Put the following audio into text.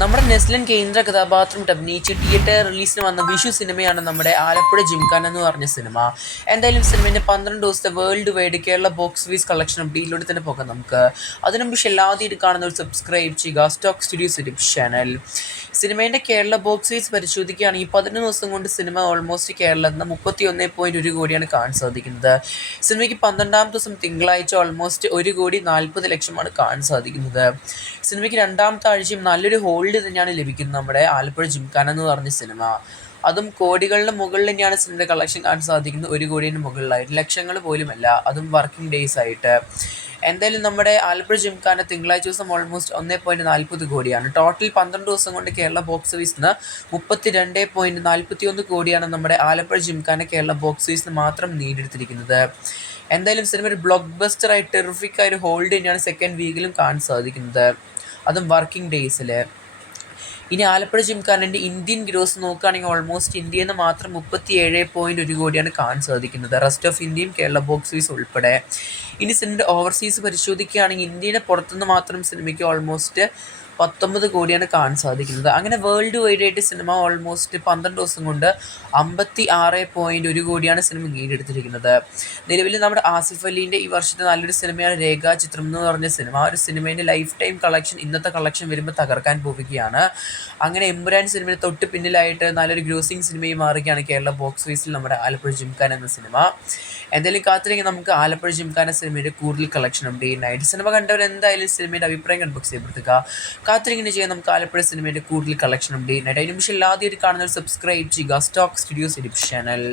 നമ്മുടെ നെസ്ലൻ കേന്ദ്ര കഥാപാത്രം അഭിനയിച്ച് തിയേറ്റർ റിലീസിന് വന്ന വിഷു സിനിമയാണ് നമ്മുടെ ആലപ്പുഴ ജിംഖാൻ എന്ന് പറഞ്ഞ സിനിമ. എന്തായാലും സിനിമേന്റെ പന്ത്രണ്ട് ദിവസത്തെ world wide Kerala box office collection അപ്ഡേറ്റിലൂടെ തന്നെ പോകാം നമുക്ക്. അതിനു മുമ്പ് കാണുന്ന ഒരു സബ്സ്ക്രൈബ് ചെയ്യുക സ്റ്റോക്ക് സ്റ്റുഡിയോസ് യൂട്യൂബ് ചാനൽ സിനിമേന്റെ കേരള ബോക്സ് ഓഫീസ് പരിശോധിക്കുകയാണെങ്കിൽ പതിനൊന്ന് ദിവസം കൊണ്ട് സിനിമ ഓൾമോസ്റ്റ് കേരളത്തിൽ നിന്ന് മുപ്പത്തി ഒന്ന് പോയിന്റ് ഒരു കോടിയാണ് കാണാൻ സാധിക്കുന്നത്. സിനിമയ്ക്ക് പന്ത്രണ്ടാം ദിവസം തിങ്കളാഴ്ച ഓൾമോസ്റ്റ് ഒരു കോടി നാൽപ്പത് ലക്ഷമാണ് കാണാൻ സാധിക്കുന്നത്. സിനിമയ്ക്ക് രണ്ടാമത്തെ ആഴ്ചയും നല്ലൊരു ഹോൾഡ് തന്നെയാണ് ലഭിക്കുന്നത് നമ്മുടെ ആലപ്പുഴ ജിംഖാന എന്ന് പറഞ്ഞ സിനിമ. അതും കോടികളുടെ മുകളിൽ തന്നെയാണ് സിനിമയുടെ കളക്ഷൻ കാണാൻ സാധിക്കുന്നത്. ഒരു കോടിയുടെ മുകളിലായിട്ട്. ലക്ഷങ്ങൾ പോലുമല്ല അതും വർക്കിംഗ് ഡേയ്സ് ആയിട്ട്. എന്തായാലും നമ്മുടെ ആലപ്പുഴ ജിംഖാന തിങ്കളാഴ്ച ദിവസം ഓൾമോസ്റ്റ് ഒന്നേ പോയിന്റ് നാൽപ്പത് കോടിയാണ്. ടോട്ടൽ പന്ത്രണ്ട് ദിവസം കൊണ്ട് കേരള ബോക്സ് ഓഫീസിൽ നിന്ന് മുപ്പത്തി രണ്ട് പോയിന്റ് നാൽപ്പത്തി ഒന്ന് കോടിയാണ് നമ്മുടെ ആലപ്പുഴ ജിംഖാന കേരള ബോക്സ് ഓഫീസിൽ മാത്രം നേടിയെടുത്തിരിക്കുന്നത്. എന്തായാലും സിനിമ ഒരു ബ്ലോക്ക് ബസ്റ്റർ ആയിട്ട് ടെറിഫിക് ആയ ഒരു ഹോൾഡ് തന്നെയാണ് സെക്കൻഡ് വീക്കിലും കാണാൻ സാധിക്കുന്നത്. അതും വർക്കിംഗ് ഡേയ്സിൽ ഇനി ആലപ്പുഴ ജിംഖാനന്റെ ഇന്ത്യൻ ഗ്രോസ് നോക്കുകയാണെങ്കിൽ ഓൾമോസ്റ്റ് ഇന്ത്യയിൽ നിന്ന് മാത്രം മുപ്പത്തി ഏഴ് പോയിന്റ് ഒരു കോടിയാണ് കാണാൻ സാധിക്കുന്നത്. റെസ്റ്റ് ഓഫ് ഇന്ത്യയും കേരള ബോക്സ് ഓഫീസ് ഉൾപ്പെടെ. ഇനി സിനിമയുടെ ഓവർസീസ് പരിശോധിക്കുകയാണെങ്കിൽ ഇന്ത്യയുടെ പുറത്തുനിന്ന് മാത്രം സിനിമയ്ക്ക് ഓൾമോസ്റ്റ് പത്തൊമ്പത് കോടിയാണ് കാണാൻ സാധിക്കുന്നത്. അങ്ങനെ വേൾഡ് വൈഡ് ആയിട്ട് സിനിമ ഓൾമോസ്റ്റ് പന്ത്രണ്ട് ദിവസം കൊണ്ട് അമ്പത്തി ആറ് പോയിന്റ് ഒരു കോടിയാണ് സിനിമ നേടിയെടുത്തിരിക്കുന്നത് നിലവിൽ നമ്മുടെ ആസിഫ് അലീന്റെ ഈ വർഷത്തെ നല്ലൊരു സിനിമയാണ് രേഖാചിത്രം എന്ന് പറഞ്ഞ സിനിമ ആ ഒരു സിനിമേന്റെ ലൈഫ് ടൈം കളക്ഷൻ ഇന്നത്തെ കളക്ഷൻ വരുമ്പോൾ തകർക്കാൻ പോവുകയാണ്. അങ്ങനെ എമ്പുരാൻ സിനിമയുടെ തൊട്ട് പിന്നിലായിട്ട് നല്ലൊരു ഗ്രോസിംഗ് സിനിമയും മാറുകയാണ് കേരള ബോക്സ് ഓഫീസിൽ നമ്മുടെ ആലപ്പുഴ ജിംഖാൻ എന്ന സിനിമ. എന്തായാലും കാത്തിരിക്കും നമുക്ക് ആലപ്പുഴ ജിംഖാന സിനിമയുടെ കൂടുതൽ കളക്ഷൻ ഉണ്ട് ഈ നൈറ്റ് സിനിമ കണ്ടവർ എന്തായാലും സിനിമയുടെ അഭിപ്രായം കൺബോക്സ് ചെയ്യപ്പെടുത്തുക. കാത്തിരിക്കുന്ന ചെയ്യാൻ നമുക്ക് ആലപ്പുഴ സിനിമയുടെ കൂടുതൽ കളക്ഷൻ അപ്ഡേറ്റ് നൈറ്റ് അതിന് എല്ലാ ആദ്യമായിട്ട് കാണുന്നവർ സബ്സ്ക്രൈബ് ചെയ്യുക. Stock studios YouTube channel